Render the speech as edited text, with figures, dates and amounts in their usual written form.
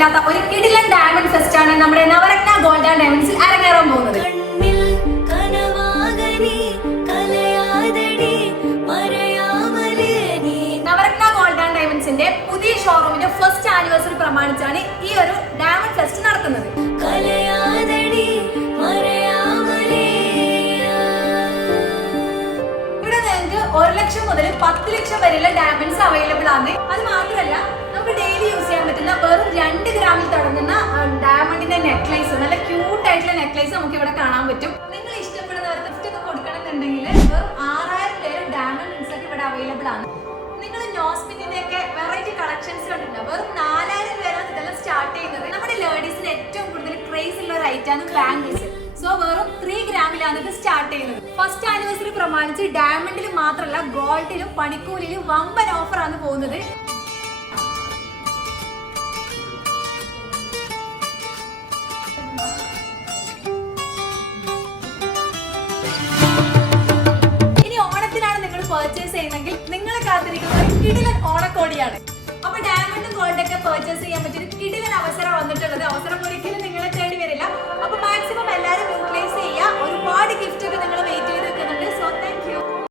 ഇല്ലാത്ത ഒരു കിടിലൻ ഡയമണ്ട് ഫെസ്റ്റ് ആണ് നമ്മുടെ നവരത്ന ഗോൾഡ് ആൻഡ് ഡയമണ്ട്സിൽ അരങ്ങേറാൻ പോകുന്നത്. നവരത്ന ഗോൾഡ് ആൻഡ് ഡയമണ്ട്സിന്റെ പുതിയ ഷോറൂമിന്റെ ഫസ്റ്റ് ആനിവേഴ്സറി പ്രമാണിച്ചാണ് ഈ ഒരു ഡയമണ്ട് ഫെസ്റ്റ് നടത്തുന്നത്. ഇവിടെ നിങ്ങൾക്ക് 1 ലക്ഷം മുതൽ 10 ലക്ഷം വരെയുള്ള ഡയമണ്ട്സ് അവൈലബിൾ ആണ്. അത് മാത്രമല്ല നമുക്ക് ഡെയിലി യൂസ് ചെയ്യാൻ പറ്റുന്ന വെറും 2 ഗ്രാമിൽ തുടങ്ങുന്ന ഡയമണ്ടിന്റെ നെക്ലേസ്, നല്ല ക്യൂട്ട് ആയിട്ടുള്ള നെക്ലേസ് നമുക്ക് ഇവിടെ കാണാൻ പറ്റും. നിങ്ങൾ ഇഷ്ടപ്പെടുന്നവർക്ക് ഗിഫ്റ്റ് ഒക്കെ കൊടുക്കണമെന്നുണ്ടെങ്കിൽ വെറും 6000 പേരും ഡയമണ്ട് റിങ്സ് ഒക്കെ ഇവിടെ അവൈലബിൾ ആണ്. നിങ്ങൾ നോസ്പിന്നിന്റെ ഒക്കെ വെറൈറ്റി കളക്ഷൻസ് കണ്ടിട്ടുണ്ടോ? വെറും 4000 പേരാണ് ഇതെല്ലാം സ്റ്റാർട്ട് ചെയ്യുന്നത്. നമ്മുടെ ലേഡീസിന് ഏറ്റവും കൂടുതൽ ക്രേസ് ഉള്ള ഒരു ഐറ്റാണ് ബാംഗിൾസ്. സോ വെറും 3 ഗ്രാമിലാണ് ഇത് സ്റ്റാർട്ട് ചെയ്യുന്നത്. ഫസ്റ്റ് ആനിവേഴ്സറി പ്രമാണിച്ച് ഡയമണ്ടിൽ മാത്രമല്ല ഗോൾഡിലും പണിക്കൂലിയിലും വമ്പൻ ഓഫർ ആണ് പോകുന്നത്. ഇനി ഓണത്തിനാണ് നിങ്ങൾ പർച്ചേസ് ചെയ്യുന്നതെങ്കിൽ നിങ്ങളെ കാത്തിരിക്കുന്ന ഒരു കിടിലൻ ഓണക്കോടിയാണ്. അപ്പൊ ഡയമണ്ടും ഗോൾഡൊക്കെ പർച്ചേസ് ചെയ്യാൻ പറ്റിയ ഒരു കിടിലൻ അവസരം വന്നിട്ടുള്ളത്. അവസരം ഒരു